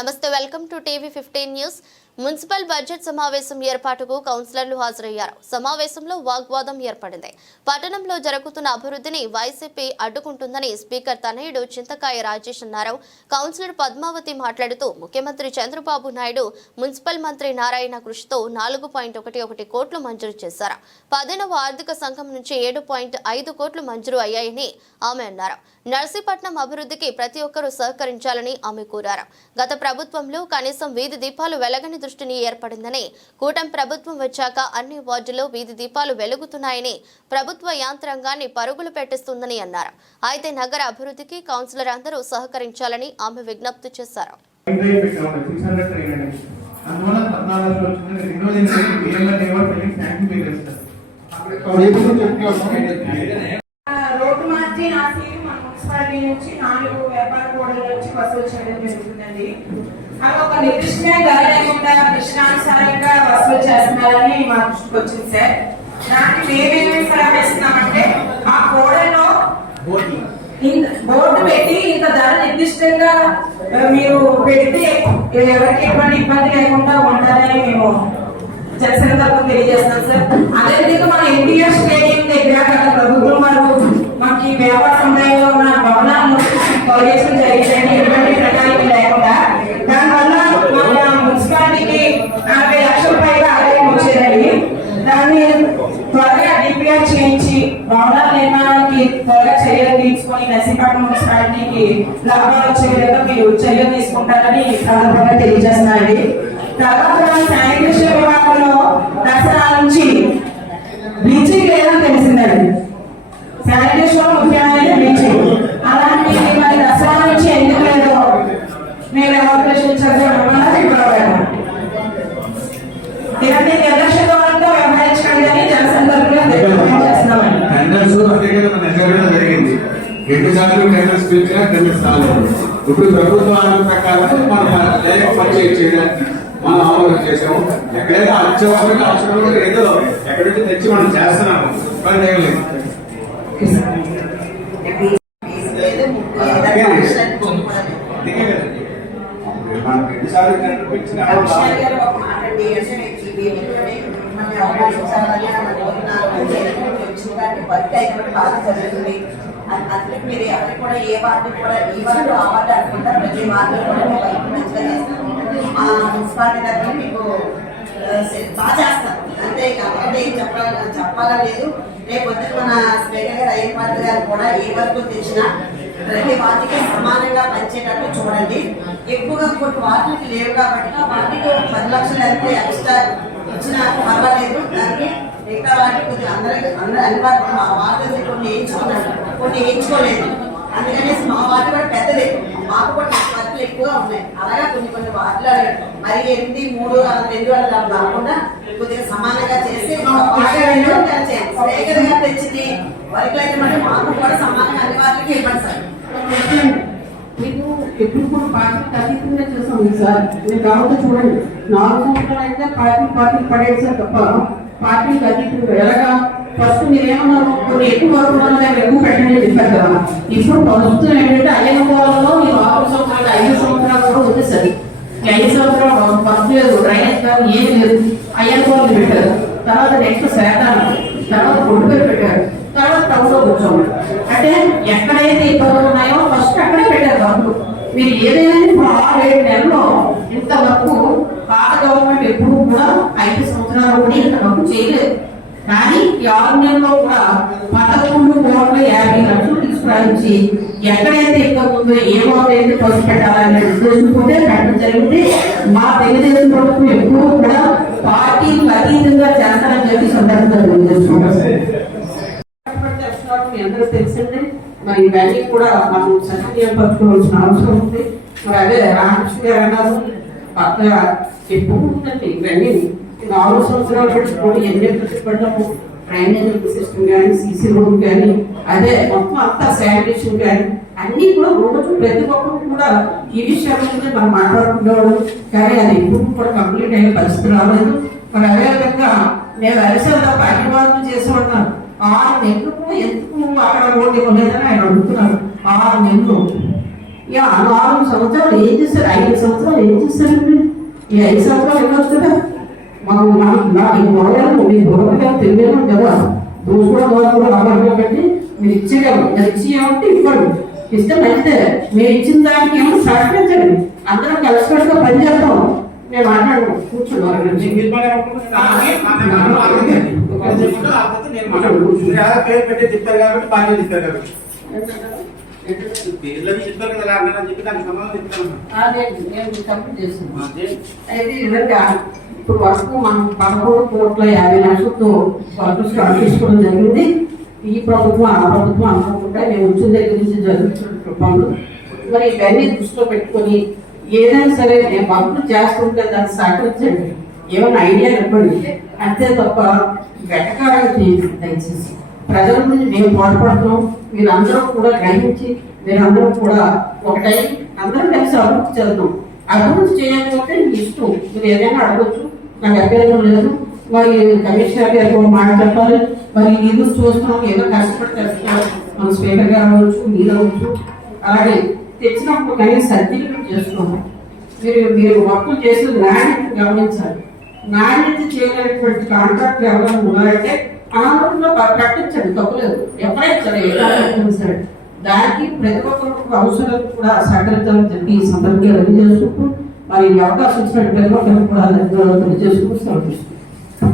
నమస్తే welcome to TV fifteen news Municipal budget సమావేశం ఏర్పాటుకు కౌన్సిలర్లు హాజరయ్యారు. సమావేశంలో వాగ్వాదం ఏర్పడింది. పట్టణంలో జరుగుతున్న అభివృద్ధిని వైసీపీ అడ్డుకుంటుందని స్పీకర్ తనయుడు చింతకాయ రాజేష్ అన్నారు. కౌన్సిలర్ పద్మావతి మాట్లాడుతూ ముఖ్యమంత్రి చంద్రబాబు నాయుడు మున్సిపల్ మంత్రి నారాయణ కృషితో నాలుగు పాయింట్ ఒకటి ఒకటి కోట్లు మంజూరు చేశారు. పదినవ ఆర్థిక సంఘం నుంచి ఏడు పాయింట్ ఐదు కోట్లు మంజూరు అయ్యాయని ఆమె అన్నారు. నర్సీపట్నం అభివృద్ధికి ప్రతి ఒక్కరూ సహకరించాలని ఆమె కోరారు. గత ప్రభుత్వంలో కనీసం వీధి దీపాలు వెలగని దృష్టిని ఏర్పడిందని కూటమి ప్రభుత్వం వచ్చాక అన్ని వార్డుల్లో వీధి దీపాలు వెలుగుతున్నాయని ప్రభుత్వ యాంత్రాంగాన్ని పరుగులు పెట్టిస్తుందని అన్నారు. అయితే నగర అభివృద్ధికి కౌన్సిలర్ అందరూ సహకరించాలని ఆమె విజ్ఞప్తి చేశారు. అందువల్ల పద్నాలుగు వచ్చింది ఎవరు పెళ్ళి రోడ్డు మార్చి నా సీటు మన మున్సిపాలిటీ నుంచి నాలుగు వ్యాపార కూడల నుంచి వసూలు చేయడం జరుగుతుందండి. అవి ఒక నిర్దిష్టమైన ధర లేకుండా ఇష్టానుసారంగా వసూలు చేస్తున్నారని మా దృష్టికి వచ్చింది సార్. దాన్ని మేమేమేమి ప్రారంభిస్తున్నామంటే ఆ కూడల్లో ఇంత బోర్డు పెట్టి ఇంత ధర నిర్దిష్టంగా ఆ, మీరు పెడితే ఎవరికి ఎటువంటి ఇబ్బంది లేకుండా ఉంటారని మేము జనసేన తరఫున తెలియజేస్తున్నాం సార్. అదే విధంగా మన ఎన్టీఆర్ స్టేడియం దగ్గర గత ప్రభుత్వం వారు మనకి వ్యాపార సముదాయంలో ఉన్న భవనాలను తొలగించడం జరిగిందండి ఎటువంటి ప్రణాళిక లేకుండా దానివల్ల మన మున్సిపాలిటీకి నలభై లక్షల పైగా ఆదాయం వచ్చేదండి. దాన్ని త్వరగా డిపిఆర్ చేయించి భవనాల నిర్మాణానికి త్వరగా చర్యలు తీసుకొని నర్సీపట్నం మున్సిపాలిటీకి లాభాలు వచ్చే విధంగా మీరు చర్యలు తీసుకుంటారని సందర్భంగా తెలియజేస్తున్నారండి తర్వాత శానిటేషన్ విభాగంలో దసరా నుంచి బ్లీచింగ్ నేను ఎవరు ఇలాంటి నిర్లక్ష్యంతో వ్యవహరించకండి అని జనసందర్భంగా చేస్తున్నామండి టెండర్స్ మన జరిగింది రెండు సార్లు టెండర్స్ పిలిచినా టెండర్స్ రాలేదు ఇప్పుడు ప్రభుత్వ ఆర్డర్ ప్రకారం లేక పర్చేజ్ చేయడానికి మనం ఆలోచన చేసాము ఎక్కడైతే అత్యవసరంగా అవసరం ఏదో ఎక్కడైతే తెచ్చి మనం చేస్తున్నాము పని ఏం లేదు అందుకే కదండి. మనం రెండు సార్లు టెండర్ పిలిచినా కమిషనర్ గారు ఒక మాట అండి, అంటే ఈ వేదికలోనే మిమ్మల్ని అవమానించాలని అని అనుకుంటున్నారు. అంటే వచ్చిన దాన్ని వర్క్ అయినప్పుడు బాగా జరుగుతుంది అ- మీరు ఎవరికి కూడా ఏ వార్డు కూడా ఈ వార్డు ఆ వార్డు అనుకుంటారు ప్రతి వార్డు కూడా మీ వర్క్ మంచిగా ఆ మున్సిపాలిటీ మీకు బాగా చేస్తారు అంతే కాబట్టి ఏం చెప్పాలని చెప్పాలా లేదు రేపు పొద్దున మన స్పీకర్ గారు అయ్యప్ప గారు కూడా ఏ వరకు తెచ్చినా ప్రతి వాటికి సమానంగా పంచేటట్టు చూడండి. ఎక్కువగా కొన్ని వాటికి లేవు కాబట్టి వాటికి పది లక్షలు ఎంత ఎక్స్ట్రా వచ్చినా పర్వాలేదు. దానికి మిగతా వాటికి కొద్దిగా అందరికి అందరూ అన్ని వాటి మా వాటి కొన్ని వేయించుకున్నాను. కొన్ని వేయించుకోలేదు. అందుకనేసి మా వాటి కూడా పెద్దదే. మాకు కూడా వర్కులు ఎక్కువగా ఉన్నాయి. అలాగా కొన్ని కొన్ని వాటిలో మరి ఎనిమిది మూడు రెండు వేల కాకుండా కొద్దిగా సమానంగా చేసి మా తెచ్చింది. వర్కులు అయితే మరి మాకు కూడా సమానంగా అన్ని వాటికి ఇవ్వండి సార్ మీకు ఎప్పుడు కూడా పార్టీ అతీతంగా చేస్తాం సార్. మీరు కాబట్టి చూడండి నాలుగు సంవత్సరాలు అయితే పార్టీ పార్టీ పడేసారు సార్ తప్ప పార్టీ అతీతంగా ఎలాగా? ఫస్ట్ మీరేమన్నారు? కొన్ని ఎక్కువ వరకు ఎక్కువ పెట్టండి చెప్పారు కదా. ఇప్పుడు ప్రస్తుతం ఏంటంటే ఐదు కోలంలో ఈ ఆరు సంవత్సరాలు ఐదు సంవత్సరాలు కూడా వచ్చేసరి ఈ ఐదు సంవత్సరాలు ఫస్ట్ లేదు డ్రైనేజ్ కానీ ఏం లేదు. ఐదు కోలం పెట్టారు. తర్వాత నెక్స్ట్ శాతాలు తర్వాత కొట్టుపేరు పెట్టారు. తర్వాత టౌన్లో కూర్చోండి అంటే ఎక్కడైతే ఇబ్బందులు ఉన్నాయో ఫస్ట్ అక్కడే పెట్టారు డబ్బులు మీరు ఏదైనా ఇప్పుడు ఆరు ఏడు నెలల్లో ఇంతవరకు పాత గవర్నమెంట్ ఎప్పుడు కూడా ఐదు సంవత్సరాలు కూడా ఇంత వరకు చేయలేదు. కానీ ఈ ఆరు నెలల్లో కూడా పదకొండు కోట్ల యాభై లక్షలు తీసుకురాయించి ఎక్కడైతే ఇబ్బంది ఉందో అయితే పసుపు పెట్టాలనే ఉద్దేశంతో పెట్టడం జరిగింది. మా తెలుగుదేశం ప్రభుత్వం ఎప్పుడూ కూడా పార్టీకి అతీతంగా చేస్తారని చెప్పి సందర్భంగా మీ అందరూ తెలిసిందే మరి ఇవన్నీ కూడా మనం సద్వినియోగం అవసరం ఉంది. మరి అదే రామకృష్ణ గారు అన్నారు పక్క ఎప్పుడు ఉందండి. ఇవన్నీ నాలుగు సంవత్సరాల సంవత్సరాలు పెట్టుకోండి ఎన్ని కష్టపడ్డాము డ్రైనేజ్ సిస్టమ్ కానీ సీసీ రోడ్ కానీ అదే మొత్తం అంతా శానిటేషన్ కానీ అన్ని కూడా రోజు ప్రతి ఒక్కరు కూడా ఈ విషయాల గురించి మనం మాట్లాడుకునేవాడు కానీ అది ఇప్పుడు కూడా కంప్లీట్ అయిన పరిస్థితి రాలేదు. మరి అదేవిధంగా నేను అరిసెల్లో పనివాదం చేసి ఆరు నెలలు కూడా ఎందుకు అక్కడ రోడ్డు ఇవ్వలేదని ఆయన అడుగుతున్నారు ఆరు నెలలు ఇక ఆ నాలుగు సంవత్సరాలు ఏం చేస్తారు ఐదు సంవత్సరాలు ఏం చేస్తారండి ఈ ఐదు సంవత్సరాలు వెళ్ళొచ్చు కదా మాకు నాకు గొడవలు మీ గొడవలు తెలియదు కదా రోజు కూడా ఆధారంగా పెట్టి మీరు ఇచ్చేయగలరు అది ఇచ్చి ఏమంటే ఇవ్వండి ఇష్టం అయితే మీరు ఇచ్చిన దానికి ఏమో సహకరించండి అందరం కలిసికట్టుగా పనిచేస్తాం మేము మాట్లాడుకోం కూర్చున్నాం పేరు పెట్టి చెప్తారు కాబట్టి బాధ్యత ఇస్తారు కాబట్టి. పేర్లని చెప్తారు కదా అన్న అని చెప్పి దానికి సంబంధం చెప్తాను ఇప్పుడు వరకు మనం పదమూడు కోట్ల యాభై లక్షలతో స్టార్ట్ చేసుకోవడం జరిగింది. ఈ ప్రభుత్వం ఆ ప్రభుత్వం అనుకుంటే మేము వచ్చిన దగ్గర నుంచి జరుగుతున్న పనులు. మరి ఇవన్నీ దృష్టిలో పెట్టుకొని ఏదైనా సరే నేను వర్క్ చేస్తుంటే దాన్ని సహకరించండి ఏమైనా ఐడియా ఇవ్వండి అంతే తప్ప వెటకారం చేయండి దయచేసి. ప్రజల గురించి మేము పాటుపడుతున్నాం. మీరందరూ కూడా గ్రహించి మీరందరూ కూడా ఒకటై అందరం కలిసి అభివృద్ధి చేద్దాం అభివృద్ధి చేయకపోతే మీ ఇష్టం. మీరు ఏదైనా అడగచ్చు. నాకు అభ్యంతరం లేదు. మరి కమిషనర్ గారు మాట చెప్పాలి మరి మీరు చూస్తున్నాం. ఏదో కష్టపడి తెస్తున్నారు మన స్పీకర్ గారు అవ్వచ్చు మీరు అవ్వచ్చు. అలాగే తెచ్చినప్పుడు కనీసం సర్టిఫికెట్ చేసుకోవాలి మీరు మీరు వర్క్ చేసిన ల్యాండ్ గమనించాలి. నాణ్యత చేయలేనటువంటి కాంట్రాక్ట్ ఎవరైనా ఉన్నారంటే అనారోగ్యంలో ప్రకటించండి తప్పలేదు ఎప్పుడైనా సరే సరే. దానికి ప్రతి ఒక్కరికి అవసరం కూడా సహకరించాలని చెప్పి ఈ సందర్భంగా తెలియజేసుకుంటూ మరి అవకాశం ఇచ్చినట్టు ప్రతి ఒక్కరికి కూడా ధన్యవాదాలు తెలియజేసుకుంటూ సెలవు